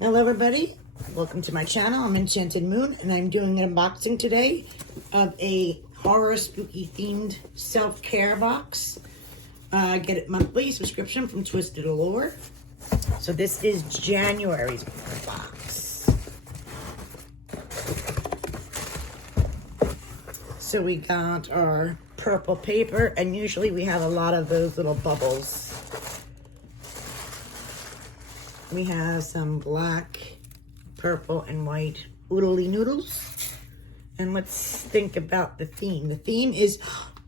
Hello everybody, welcome to my channel. I'm Enchanted Moon and I'm doing an unboxing today of a horror spooky themed self-care box. I get it monthly subscription from Twisted Allure. So this is January's box. So we got our purple paper, and usually we have a lot of those little bubbles. We have some black, purple, and white oodly noodles. And let's think about the theme. The theme is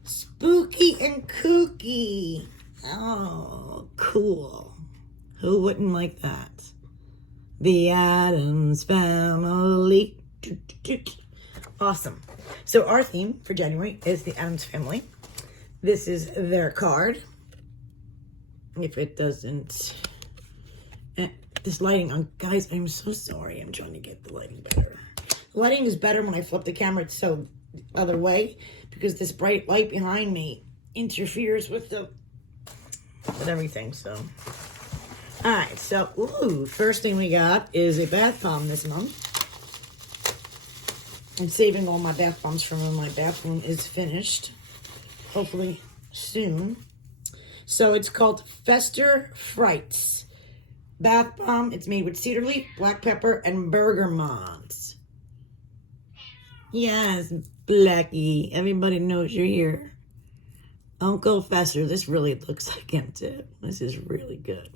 spooky and kooky. Oh, cool. Who wouldn't like that? The Addams Family. Awesome. So our theme for January is the Addams Family. This is their card. If it doesn't... This lighting on, guys, I'm so sorry. I'm trying to get the lighting better. The lighting is better when I flip the camera. It's so the other way because this bright light behind me interferes with everything. So, all right. So, first thing we got is a bath bomb this month. I'm saving all my bath bombs from when my bathroom is finished. Hopefully soon. So it's called Fester Frights. Bath bomb. It's made with cedar leaf, black pepper, and bergamot. Yes, Blackie. Everybody knows you're here. Uncle Fester. This really looks like him too. This is really good.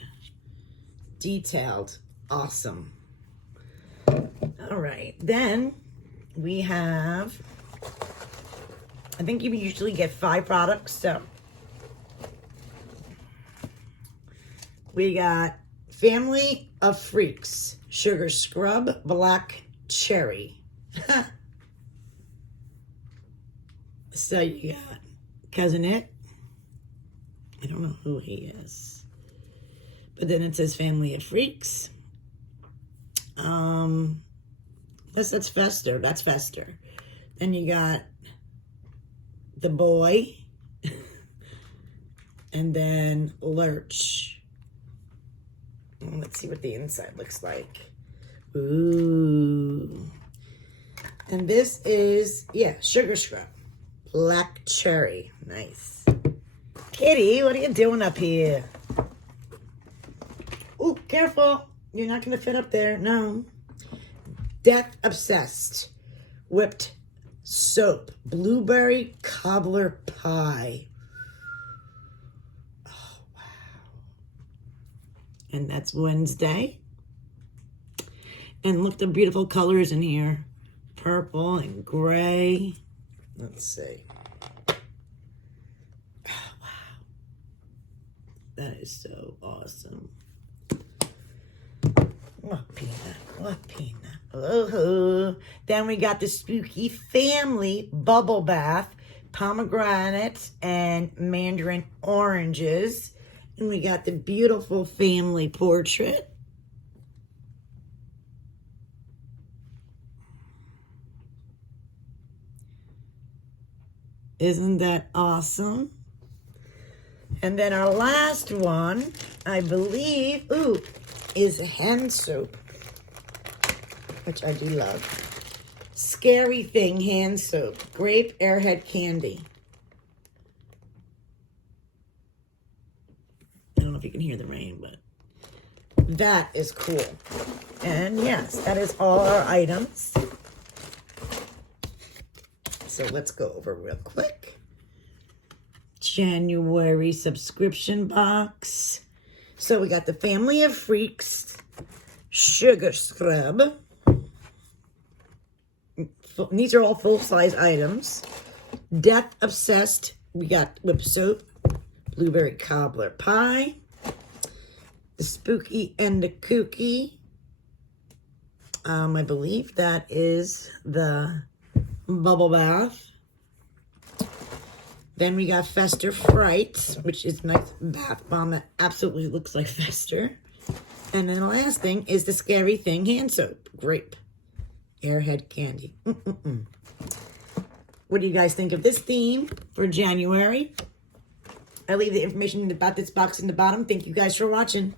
Detailed. Awesome. All right. Then we have, I think you usually get 5 products. So we got Family of Freaks, Sugar Scrub, Black Cherry. So you got Cousin It. I don't know who he is. But then it says Family of Freaks. That's Fester. That's Fester. Then you got The Boy. And then Lurch. Let's see what the inside looks like. Ooh. And this is, Sugar Scrub. Black Cherry. Nice. Kitty, what are you doing up here? Ooh, careful. You're not going to fit up there. No. Death Obsessed. Whipped Soap. Blueberry Cobbler Pie. And that's Wednesday. And look, the beautiful colors in here. Purple and gray. Let's see. Oh, wow. That is so awesome. What peanut? What peanut? Oh. Then we got the Spooky Family Bubble Bath. Pomegranate and mandarin oranges. And we got the beautiful family portrait. Isn't that awesome? And then our last one, I believe, is hand soap, which I do love. Scary Thing hand soap, grape airhead candy. I don't know if you can hear the rain, but that is cool. And yes, that is all our items. So let's go over real quick. January subscription box. So we got the Family of Freaks, Sugar Scrub. These are all full-size items. Death Obsessed. We got whipped soap. Blueberry Cobbler Pie, the Spooky and the Kooky. I believe that is the Bubble Bath. Then we got Fester Frights, which is a nice bath bomb that absolutely looks like Fester. And then the last thing is the Scary Thing hand soap, grape airhead candy. What do you guys think of this theme for January? I leave the information about this box in the bottom. Thank you guys for watching.